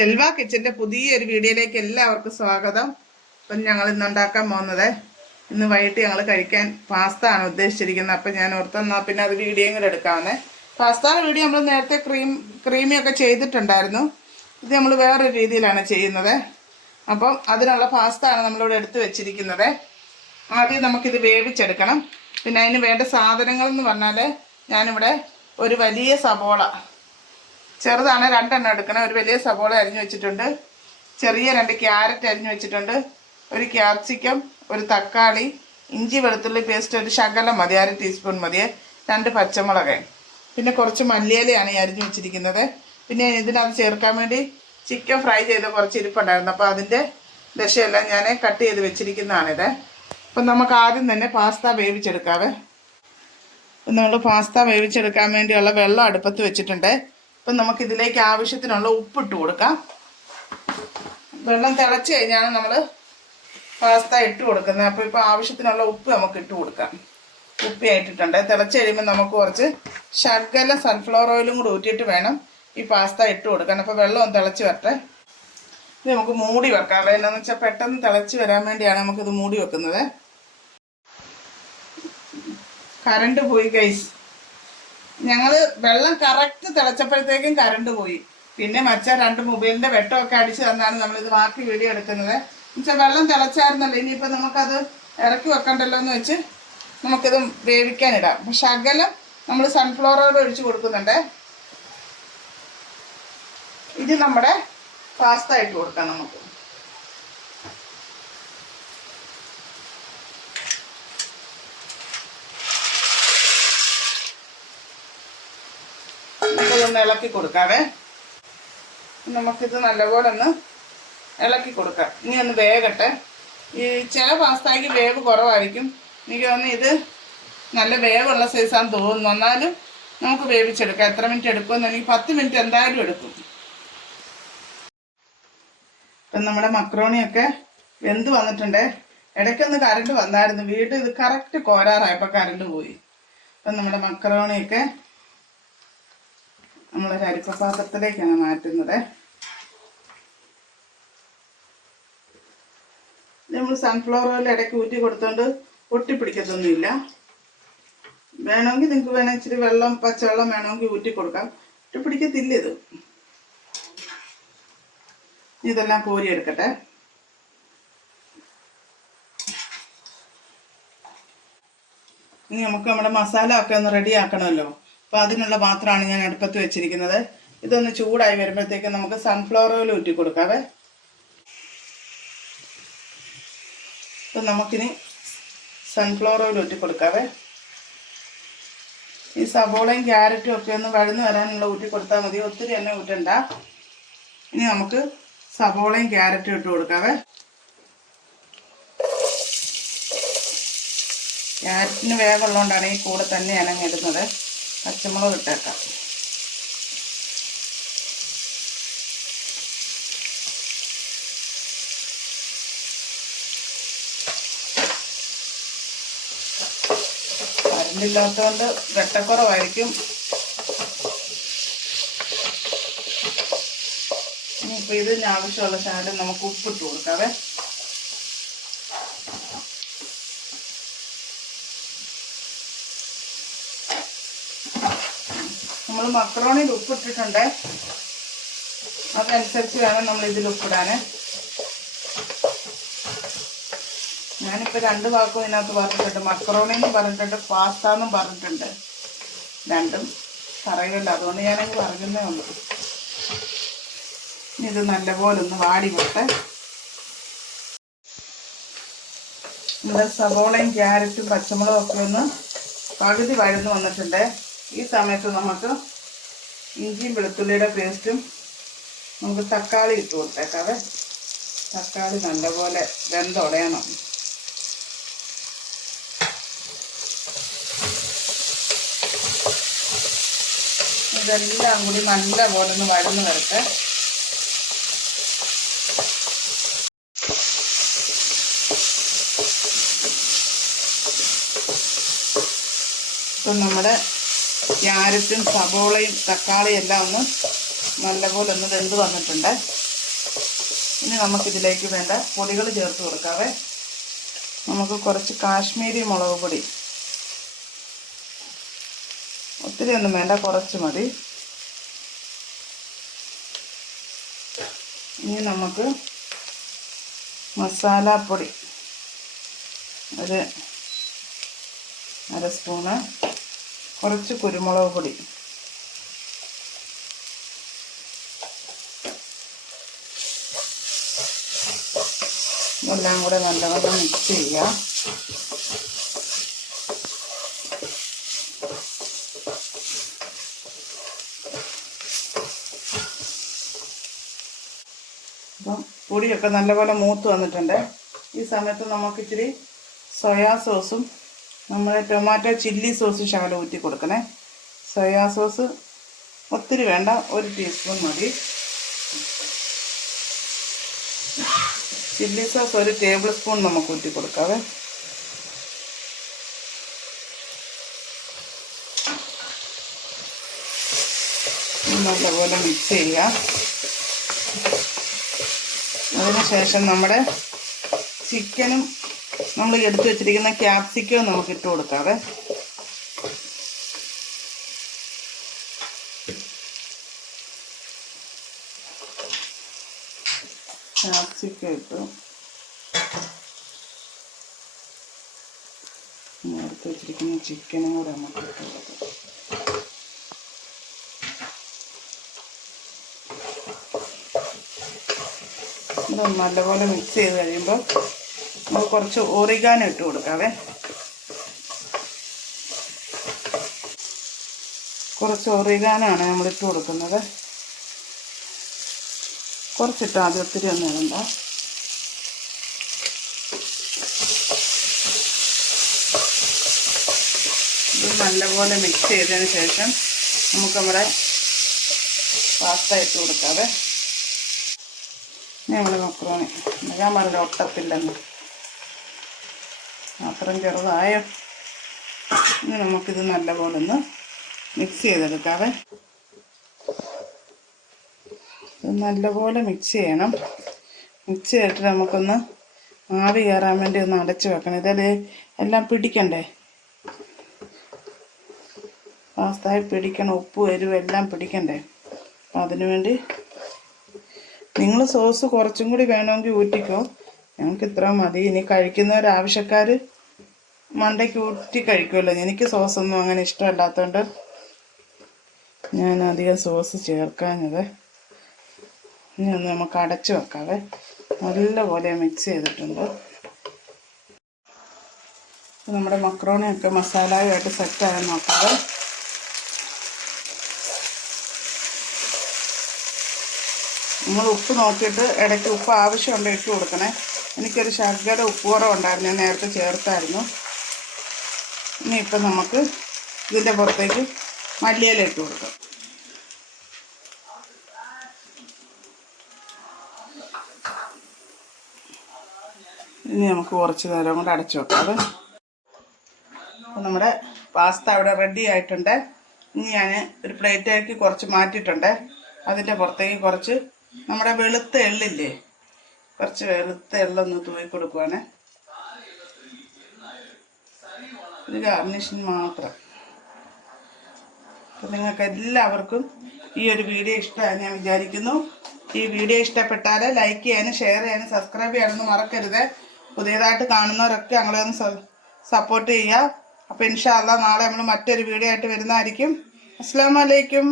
സെൽവ കിച്ചന്റെ പുതിയൊരു വീഡിയോയിലേക്ക് എല്ലാവർക്കും സ്വാഗതം. അപ്പം ഞങ്ങൾ ഇന്ന് ഉണ്ടാക്കാൻ പോകുന്നത് ഇന്ന് വൈകിട്ട് ഞങ്ങൾ കഴിക്കാൻ പാസ്ത ആണ് ഉദ്ദേശിച്ചിരിക്കുന്നത്. അപ്പം ഞാൻ ഓർത്തന്നാൽ പിന്നെ അത് വീഡിയോയും കൂടെ എടുക്കാവുന്നേ. പാസ്തയുടെ വീഡിയോ നമ്മൾ നേരത്തെ ക്രീം ക്രീമിയൊക്കെ ചെയ്തിട്ടുണ്ടായിരുന്നു. ഇത് നമ്മൾ വേറൊരു രീതിയിലാണ് ചെയ്യുന്നത്. അപ്പം അതിനുള്ള പാസ്ത ആണ് നമ്മളിവിടെ എടുത്ത് വെച്ചിരിക്കുന്നത്. ആദ്യം നമുക്കിത് വേവിച്ചെടുക്കണം. പിന്നെ അതിന് വേണ്ട സാധനങ്ങൾ എന്ന് പറഞ്ഞാൽ ഞാനിവിടെ ഒരു വലിയ സബോള ചെറുതാണ് രണ്ടെണ്ണം എടുക്കണം. ഒരു വലിയ സബോള അരിഞ്ഞു വെച്ചിട്ടുണ്ട്. ചെറിയ രണ്ട് ക്യാരറ്റ് അരിഞ്ഞു വെച്ചിട്ടുണ്ട്. ഒരു ക്യാപ്സിക്കം ഒരു തക്കാളി ഇഞ്ചി വെളുത്തുള്ളി പേസ്റ്റ് ഒരു ശകലം മതി അര ടീസ്പൂൺ മതിയെ രണ്ട് പച്ചമുളക്. പിന്നെ കുറച്ച് മല്ലിയിലയാണ് ഈ അരിഞ്ഞു വെച്ചിരിക്കുന്നത്. പിന്നെ ഇതിനകത്ത് ചേർക്കാൻ വേണ്ടി ചിക്കൻ ഫ്രൈ ചെയ്ത് കുറച്ച് ഇരിപ്പുണ്ടായിരുന്നു. അപ്പോൾ അതിന്റെ ദശയെല്ലാം ഞാൻ കട്ട് ചെയ്ത് വെച്ചിരിക്കുന്നതാണിത്. അപ്പം നമുക്ക് ആദ്യം തന്നെ പാസ്ത വേവിച്ചെടുക്കാവേ. നമ്മൾ പാസ്ത വേവിച്ചെടുക്കാൻ വേണ്ടിയുള്ള വെള്ളം അടുപ്പത്ത് വെച്ചിട്ടുണ്ട്. അപ്പം നമുക്ക് ഇതിലേക്ക് ആവശ്യത്തിനുള്ള ഉപ്പിട്ട് കൊടുക്കാം. വെള്ളം തിളച്ച് കഴിഞ്ഞാണ് നമ്മൾ പാസ്ത ഇട്ട് കൊടുക്കുന്നത്. അപ്പോൾ ഇപ്പോൾ ആവശ്യത്തിനുള്ള ഉപ്പ് നമുക്ക് ഇട്ട് കൊടുക്കാം. ഉപ്പിയായിട്ടിട്ടുണ്ട് തിളച്ച് കഴിയുമ്പോൾ നമുക്ക് കുറച്ച് ശർക്കര സൺഫ്ലവർ ഓയിലും കൂടി ഊറ്റിയിട്ട് വേണം ഈ പാസ്ത ഇട്ട് കൊടുക്കാൻ. അപ്പോൾ വെള്ളം തിളച്ച് വരട്ടെ. ഇത് നമുക്ക് മൂടി വെക്കാം. എന്നാന്ന് വെച്ചാൽ പെട്ടെന്ന് തിളച്ച് വരാൻ വേണ്ടിയാണ് നമുക്കിത് മൂടി വെക്കുന്നത്. കറണ്ട് പോയി ഗൈസ് ഞങ്ങൾ വെള്ളം കറക്റ്റ് തിളച്ചപ്പോഴത്തേക്കും കറണ്ട് പോയി. പിന്നെ മച്ച രണ്ട് മൊബൈലിന്റെ വെട്ടമൊക്കെ അടിച്ചു തന്നാണ് നമ്മൾ നമ്മളിത് ബാക്കി വീഡിയോ എടുക്കുന്നത്. എന്നുവെച്ചാൽ വെള്ളം തിളച്ചായിരുന്നല്ലോ. ഇനിയിപ്പോൾ നമുക്കത് ഇറക്കി വെക്കണ്ടല്ലോ എന്ന് വെച്ച് നമുക്കിത് വേവിക്കാനിടാം. പക്ഷെ അകലം നമ്മൾ സൺഫ്ലവർ ഓയിൽ ഒഴിച്ച് കൊടുക്കുന്നുണ്ട്. ഇത് നമ്മുടെ പാസ്ത ഇട്ട് കൊടുക്കാം നമുക്ക്. നമുക്കിതൊന്ന് ഇളക്കി കൊടുക്കാവേ. നമുക്കിത് നല്ലപോലെ ഒന്ന് ഇളക്കി കൊടുക്കാം. ഇനി ഒന്ന് വേകട്ടെ. ഈ ചില പാസ്തയ്ക്ക് വേവ് കുറവായിരിക്കും. എനിക്ക് തോന്നുന്നു ഇത് നല്ല വേവുള്ള സൈസാന്ന് തോന്നുന്നു. എന്നാലും നമുക്ക് വേവിച്ചെടുക്കാം. എത്ര മിനിറ്റ് എടുക്കുമെന്ന് എനിക്ക് പത്ത് മിനിറ്റ് എന്തായാലും എടുക്കും. ഇപ്പം നമ്മുടെ മക്രോണിയൊക്കെ വെന്ത് വന്നിട്ടുണ്ട്. ഇടയ്ക്കൊന്ന് കറണ്ട് വന്നായിരുന്നു. വീട് ഇത് കറക്റ്റ് കോരാറായപ്പോൾ കറണ്ട് പോയി. അപ്പം നമ്മുടെ മക്രോണിയൊക്കെ നമ്മളൊരു അരിപ്പപാത്രത്തിലേക്കാണ് മാറ്റുന്നത്. നമ്മൾ സൺഫ്ലവർ ഓയിൽ ഇടയ്ക്ക് ഊറ്റി കൊടുത്തോണ്ട് ഒട്ടിപ്പിടിക്കത്തൊന്നുമില്ല വേണമെങ്കിൽ നിങ്ങൾക്ക് വേണമെങ്കിൽ ഇച്ചിരി വെള്ളം പച്ചവെള്ളം വേണമെങ്കിൽ ഊറ്റി കൊടുക്കാം. ഒട്ടിപ്പിടിക്കത്തില്ല ഇത്. ഇതെല്ലാം കോരിയെടുക്കട്ടെ. ഇനി നമുക്ക് നമ്മുടെ മസാല ഒക്കെ ഒന്ന് റെഡി ആക്കണമല്ലോ. അപ്പോൾ അതിനുള്ള പാത്രമാണ് ഞാൻ അടുപ്പത്ത് വെച്ചിരിക്കുന്നത്. ഇതൊന്ന് ചൂടായി വരുമ്പോഴത്തേക്ക് നമുക്ക് സൺഫ്ലവർ ഓയിൽ ഊറ്റി കൊടുക്കാവേ. അപ്പം നമുക്കിനി സൺഫ്ലവർ ഓയിൽ ഊറ്റി കൊടുക്കാവേ. ഈ സബോളയും ക്യാരറ്റും ഒക്കെ ഒന്ന് വഴന്നു വരാനുള്ള ഊറ്റി കൊടുത്താൽ മതി. ഒത്തിരി എണ്ണ ഊറ്റണ്ട. ഇനി നമുക്ക് സബോളയും ക്യാരറ്റും ഇട്ട് കൊടുക്കാവേ. ക്യാരറ്റിന് വേഗമുള്ളതുകൊണ്ടാണ് ഈ കൂടെ തന്നെ അങ്ങ് ഇടുന്നത്. പച്ചമുളക് ഇട്ടേക്കാം. മരുന്നില്ലാത്തതുകൊണ്ട് വെട്ടക്കുറവായിരിക്കും. ഇനിയിപ്പോൾ ഇതിന് ആവശ്യമുള്ള സാധനം നമുക്ക് ഉപ്പിട്ട് കൊടുക്കാവേ. മക്രോണിയിൽ ഉപ്പിട്ടിട്ടുണ്ട്. അതനുസരിച്ച് വേണം നമ്മൾ ഇതിൽ ഉപ്പിടാൻ ഞാനിപ്പോൾ രണ്ട് വാക്കും ഇതിനകത്ത് പറഞ്ഞിട്ടുണ്ട്. മക്രോണി എന്ന് പറഞ്ഞിട്ടുണ്ട് പാസ്ത എന്നും പറഞ്ഞിട്ടുണ്ട്. രണ്ടും പറയുന്നുണ്ട്. അതുകൊണ്ട് ഞാനങ്ങ് പറഞ്ഞേ ഉള്ളൂ. ഇത് നല്ലപോലെ ഒന്ന് വാടി വിട്ടെ നമ്മുടെ സവോളയും ക്യാരറ്റും പച്ചമുളകും ഒക്കെ ഒന്ന് പകുതി വഴന്ന് വന്നിട്ടുണ്ട്. ഈ സമയത്ത് നമുക്ക് ഇഞ്ചിയും വെളുത്തുള്ളിയുടെ പേസ്റ്റും നമുക്ക് തക്കാളി ഇട്ട് കൊടുത്തേക്കാവേ. തക്കാളി നല്ലപോലെ വെന്തുടയണം. ഇതെല്ലാം കൂടി നല്ലപോലെ ഒന്ന് വഴന്ന് വരട്ടെ. ഇപ്പം നമ്മുടെ ക്യാരറ്റും സബോളയും തക്കാളിയും എല്ലാം ഒന്ന് നല്ലപോലെ ഒന്ന് വെന്ത് വന്നിട്ടുണ്ട്. ഇനി നമുക്കിതിലേക്ക് വേണ്ട പൊടികൾ ചേർത്ത് കൊടുക്കാവേ. നമുക്ക് കുറച്ച് കാശ്മീരി മുളക് പൊടി. ഒത്തിരി ഒന്നും വേണ്ട കുറച്ച് മതി. ഇനി നമുക്ക് മസാലപ്പൊടി ഒരു അര സ്പൂണ് കുറച്ച് കുരുമുളക് പൊടി. എല്ലാം കൂടെ നല്ലവണ്ണം മിക്സ് ചെയ്യുക അപ്പം പൊടിയൊക്കെ നല്ലപോലെ മൂത്ത് വന്നിട്ടുണ്ട്. ഈ സമയത്ത് നമുക്ക് ഇച്ചിരി സോയാ സോസും നമ്മുടെ ടൊമാറ്റോ ചില്ലി സോസ് ശകലം ഊറ്റി കൊടുക്കണേ. സോയാ സോസ് ഒത്തിരി വേണ്ട ഒരു ടീസ്പൂൺ മതി. ചില്ലി സോസ് ഒരു ടേബിൾ സ്പൂൺ നമുക്ക് ഊറ്റി കൊടുക്കാവേ. നല്ലപോലെ മിക്സ് ചെയ്യുക. അതിനുശേഷം നമ്മുടെ ചിക്കനും നമ്മൾ എടുത്തു വെച്ചിരിക്കുന്ന ക്യാപ്സിക്കോ നമുക്ക് ഇട്ട് കൊടുക്കാവേ. ക്യാപ്സിക്കം ഇട്ടു. ഇനി വെച്ചിരിക്കുന്ന ചിക്കനും കൂടെ നമുക്ക് ഇട്ട് കൊടുക്കാം. ഇത് നല്ലപോലെ മിക്സ് ചെയ്ത് കഴിയുമ്പോൾ നമുക്ക് കുറച്ച് ഓറിഗാനോ ഇട്ട് കൊടുക്കാവേ. കുറച്ച് ഒറിഗാനാണ് നമ്മൾ ഇട്ട് കൊടുക്കുന്നത്. കുറച്ചിട്ട് ആദ്യം ഒത്തിരി ഒന്നും ഇടണ്ട. നല്ലപോലെ മിക്സ് ചെയ്തതിന് ശേഷം നമുക്ക് നമ്മുടെ പാസ്ത ഇട്ട് കൊടുക്കാവേ. ഞങ്ങൾ മക്രോണി ഞാൻ പറഞ്ഞ ഒട്ടത്തില്ലെന്ന്. അത്രയും ചെറുതായോ ഇനി നമുക്കിത് നല്ലപോലെ ഒന്ന് മിക്സ് ചെയ്തെടുക്കാവേ. ഇത് നല്ലപോലെ മിക്സ് ചെയ്യണം. മിക്സ് ചെയ്തിട്ട് നമുക്കൊന്ന് ആവി കയറാൻ വേണ്ടി ഒന്ന് അടച്ചു വെക്കണം. ഇതിൽ എല്ലാം പിടിക്കണ്ടേ? പാസ്തായി പിടിക്കണം. ഉപ്പ് എരിവ് എല്ലാം പിടിക്കണ്ടേ? അപ്പം അതിനു വേണ്ടി നിങ്ങൾ സോസ് കുറച്ചും കൂടി വേണമെങ്കിൽ ഊറ്റിക്കോ. ഞങ്ങൾക്ക് ഇത്ര മതി. ഇനി കഴിക്കുന്നവരാവശ്യക്കാർ മണ്ടയ്ക്ക് ഊറ്റി കഴിക്കുമല്ലോ. എനിക്ക് സോസൊന്നും അങ്ങനെ ഇഷ്ടമല്ലാത്തതുകൊണ്ട് ഞാൻ അധികം സോസ് ചേർക്കാഞ്ഞത്. ഇനി ഒന്ന് നമുക്ക് അടച്ചു വെക്കാവേ. നല്ലപോലെ മിക്സ് ചെയ്തിട്ടുണ്ട്. നമ്മുടെ മക്രോണിയൊക്കെ മസാലയുമായിട്ട് സെറ്റായി നോക്കാവേ. നമ്മൾ ഉപ്പ് നോക്കിയിട്ട് ഇടയ്ക്ക് ഉപ്പ് ആവശ്യമുണ്ട് ഇട്ട് കൊടുക്കണേ. എനിക്കൊരു ശർക്കര ഉപ്പ് കുറവുണ്ടായിരുന്നു ഞാൻ നേരത്തെ ചേർത്തായിരുന്നു. ഇനി ഇപ്പം നമുക്ക് ഇതിന്റെ പുറത്തേക്ക് മല്ലിയില ഇട്ട് കൊടുക്കാം. ഇനി നമുക്ക് കുറച്ച് നേരം കൊണ്ട് അടച്ചു വെക്കാം. അപ്പം നമ്മുടെ പാസ്ത അവിടെ റെഡി ആയിട്ടുണ്ട്. ഇനി ഞാൻ ഒരു പ്ലേറ്റ് ആക്കി കുറച്ച് മാറ്റിയിട്ടുണ്ട്. അതിന്റെ പുറത്തേക്ക് കുറച്ച് നമ്മുടെ വെളുത്ത എള്ളില്ലേ? കുറച്ച് വെളുത്ത എള്ളൊന്ന് തൂയി കൊടുക്കുവാണ്. ഒരു ഗാർണിഷൻ മാത്രം. അപ്പം നിങ്ങൾക്ക് എല്ലാവർക്കും ഈ ഒരു വീഡിയോ ഇഷ്ടമായി ഞാൻ വിചാരിക്കുന്നു. ഈ വീഡിയോ ഇഷ്ടപ്പെട്ടാൽ ലൈക്ക് ചെയ്യാനും ഷെയർ ചെയ്യാനും സബ്സ്ക്രൈബ് ചെയ്യാനൊന്നും മറക്കരുത്. പുതിയതായിട്ട് കാണുന്നവരൊക്കെ ഞങ്ങളെ ഒന്ന് സപ്പോർട്ട് ചെയ്യുക. അപ്പോൾ ഇൻഷാല്ല നാളെ നമ്മൾ മറ്റൊരു വീഡിയോ ആയിട്ട് വരുന്നതായിരിക്കും. അസ്സാം വലൈക്കും